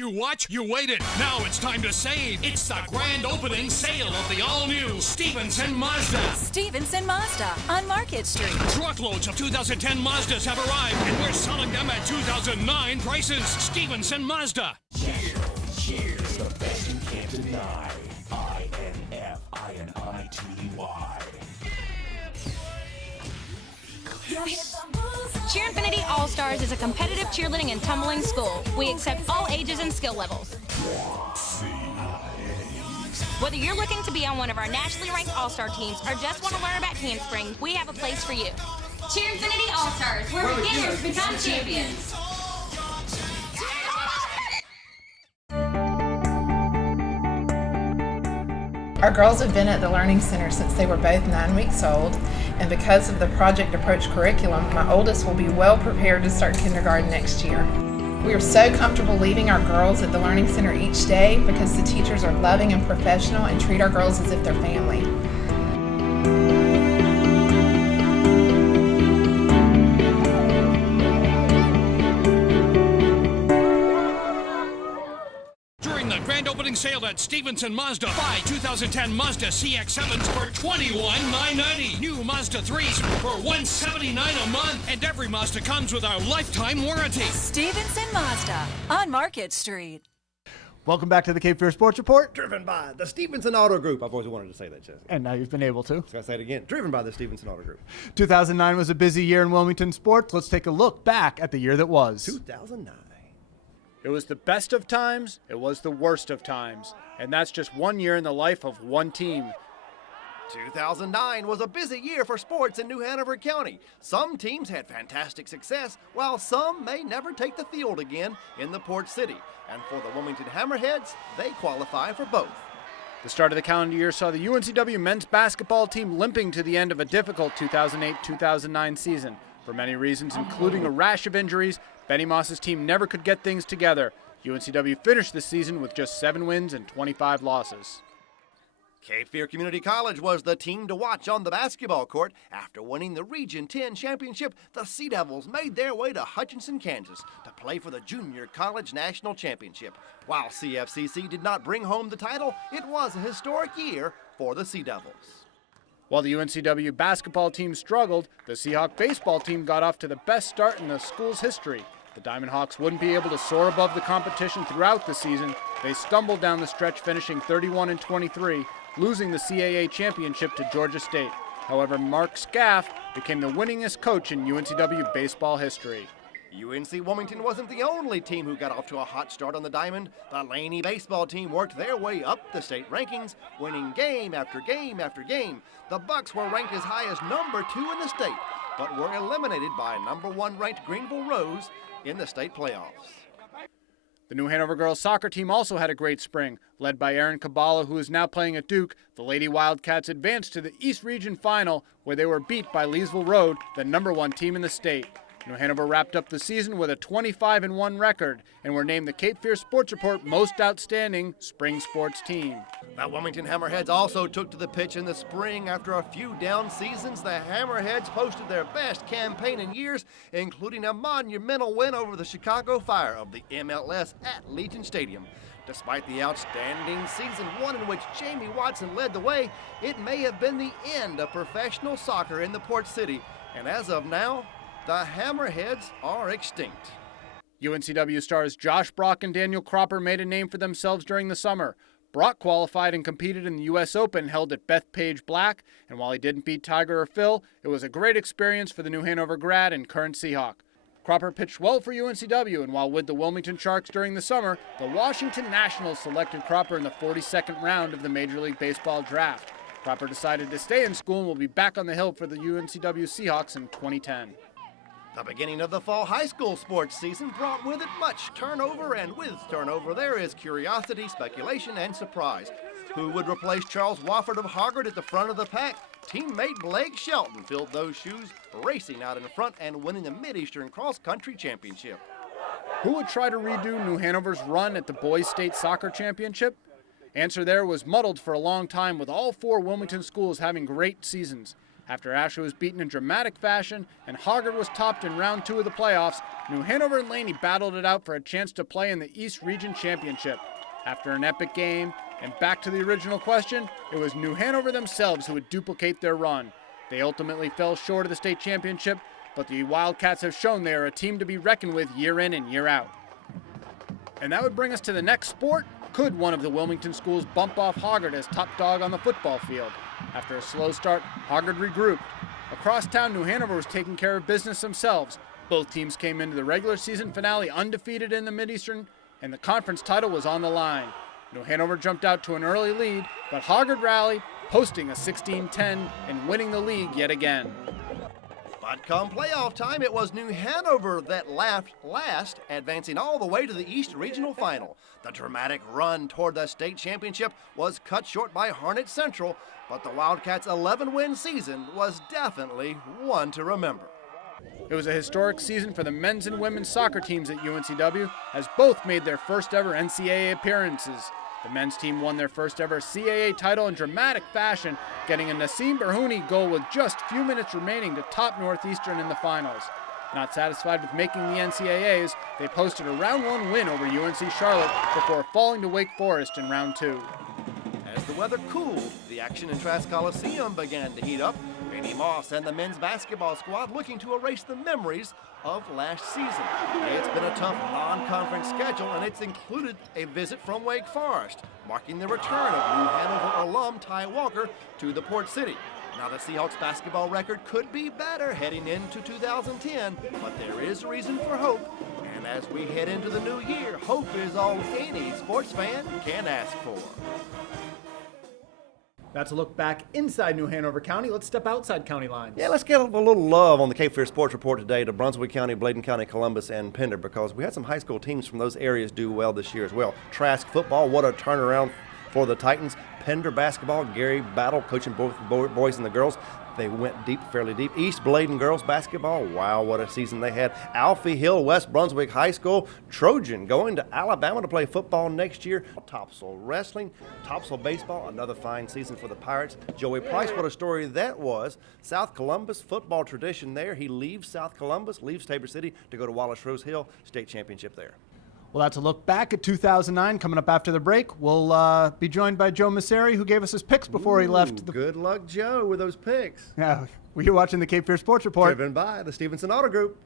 You watch, you waited. Now it's time to save. It's the grand opening sale of the all-new Stevenson Mazda. Stevenson Mazda on Market Street. Truckloads of 2010 Mazdas have arrived, and we're selling them at 2009 prices. Stevenson Mazda. Cheers, the best you can't deny. INFINITY. Cheerinfinity All-Stars is a competitive cheerleading and tumbling school. We accept all ages and skill levels. Whether you're looking to be on one of our nationally ranked All-Star teams or just want to learn about handspring, we have a place for you. Cheerinfinity All-Stars, where beginners become champions. Our girls have been at the Learning Center since they were both 9 weeks old, and because of the Project Approach curriculum, my oldest will be well prepared to start kindergarten next year. We are so comfortable leaving our girls at the Learning Center each day because the teachers are loving and professional and treat our girls as if they're family. Opening sale at Stevenson Mazda. Buy 2010 Mazda CX-7s for $21,990. New Mazda 3s for $179 a month. And every Mazda comes with our lifetime warranty. Stevenson Mazda on Market Street. Welcome back to the Cape Fear Sports Report. Driven by the Stevenson Auto Group. I've always wanted to say that, Jesse. And now you've been able to. I was going to say it again. Driven by the Stevenson Auto Group. 2009 was a busy year in Wilmington sports. Let's take a look back at the year that was. 2009. It was the best of times, it was the worst of times, and that's just 1 year in the life of one team. 2009 was a busy year for sports in New Hanover County. Some teams had fantastic success, while some may never take the field again in the Port City. And for the Wilmington Hammerheads, they qualify for both. The start of the calendar year saw the UNCW men's basketball team limping to the end of a difficult 2008-2009 season. For many reasons, including a rash of injuries, Benny Moss's team never could get things together. UNCW finished the season with just 7 wins and 25 losses. Cape Fear Community College was the team to watch on the basketball court. After winning the Region 10 championship, the Sea Devils made their way to Hutchinson, Kansas to play for the Junior College National Championship. While CFCC did not bring home the title, it was a historic year for the Sea Devils. While the UNCW basketball team struggled, the Seahawk baseball team got off to the best start in the school's history. The Diamond Hawks wouldn't be able to soar above the competition throughout the season. They stumbled down the stretch, finishing 31-23, losing the CAA championship to Georgia State. However, Mark Scaff became the winningest coach in UNCW baseball history. UNC Wilmington wasn't the only team who got off to a hot start on the diamond. The Laney baseball team worked their way up the state rankings, winning game after game after game. The Bucks were ranked as high as number 2 in the state, but were eliminated by number 1 ranked Greenville Rose in the state playoffs. The New Hanover girls soccer team also had a great spring. Led by Erin Kabala, who is now playing at Duke, the Lady Wildcats advanced to the East Region Final, where they were beat by Leesville Road, the number 1 team in the state. New Hanover wrapped up the season with a 25-1 record and were named the Cape Fear Sports Report Most Outstanding Spring Sports Team. The Wilmington Hammerheads also took to the pitch in the spring. After a few down seasons, the Hammerheads posted their best campaign in years, including a monumental win over the Chicago Fire of the MLS at Legion Stadium. Despite the outstanding season one in which Jamie Watson led the way, it may have been the end of professional soccer in the Port City, and as of now, the Hammerheads are extinct. UNCW stars Josh Brock and Daniel Cropper made a name for themselves during the summer. Brock qualified and competed in the U.S. Open held at Bethpage Black, and while he didn't beat Tiger or Phil, it was a great experience for the New Hanover grad and current Seahawk. Cropper pitched well for UNCW, and while with the Wilmington Sharks during the summer, the Washington Nationals selected Cropper in the 42nd round of the Major League Baseball draft. Cropper decided to stay in school and will be back on the hill for the UNCW Seahawks in 2010. The beginning of the fall high school sports season brought with it much turnover, and with turnover there is curiosity, speculation, and surprise. Who would replace Charles Wofford of Hoggard at the front of the pack? Teammate Blake Shelton filled those shoes, racing out in front and winning the Mid-Eastern Cross Country Championship. Who would try to redo New Hanover's run at the Boys State Soccer Championship? Answer there was muddled for a long time, with all 4 Wilmington schools having great seasons. After Ashley was beaten in dramatic fashion and Hoggard was topped in round 2 of the playoffs, New Hanover and Laney battled it out for a chance to play in the East Region Championship. After an epic game, and back to the original question, it was New Hanover themselves who would duplicate their run. They ultimately fell short of the state championship, but the Wildcats have shown they are a team to be reckoned with year in and year out. And that would bring us to the next sport. Could one of the Wilmington schools bump off Hoggard as top dog on the football field? After a slow start, Hoggard regrouped. Across town, New Hanover was taking care of business themselves. Both teams came into the regular season finale undefeated in the Mideastern, and the conference title was on the line. New Hanover jumped out to an early lead, but Hoggard rallied, posting a 16-10 and winning the league yet again. But come playoff time, it was New Hanover that laughed last, advancing all the way to the East Regional Final. The dramatic run toward the state championship was cut short by Harnett Central, but the Wildcats' 11-win season was definitely one to remember. It was a historic season for the men's and women's soccer teams at UNCW, as both made their first ever NCAA appearances. The men's team won their first ever CAA title in dramatic fashion, getting a Nassim Berhouni goal with just a few minutes remaining to top Northeastern in the finals. Not satisfied with making the NCAAs, they posted a round 1 win over UNC Charlotte before falling to Wake Forest in round 2. As the weather cooled, the action in Trask Coliseum began to heat up. Benny Moss and the men's basketball squad looking to erase the memories of last season. It's been a tough non-conference schedule, and it's included a visit from Wake Forest, marking the return of New Hanover alum Ty Walker to the Port City. Now the Seahawks basketball record could be better heading into 2010, but there is reason for hope. And as we head into the new year, hope is all any sports fan can ask for. That's a look back inside New Hanover County. Let's step outside county lines. Yeah, let's give a little love on the Cape Fear Sports Report today to Brunswick County, Bladen County, Columbus, and Pender, because we had some high school teams from those areas do well this year as well. Trask football, what a turnaround for the Titans. Pender basketball, Gary Battle coaching both boys and the girls. They went deep, fairly deep. East Bladen girls basketball, wow, what a season they had. Alfie Hill, West Brunswick High School, Trojan going to Alabama to play football next year. Topsail wrestling, Topsail baseball, another fine season for the Pirates. Joey Price, what a story that was. South Columbus football tradition there. He leaves South Columbus, leaves Tabor City to go to Wallace Rose Hill, state championship there. Well, that's a look back at 2009. Coming up after the break, we'll be joined by Joe Masseri, who gave us his picks before he left. Good luck, Joe, with those picks. Yeah, you're watching the Cape Fear Sports Report. Driven by the Stevenson Auto Group.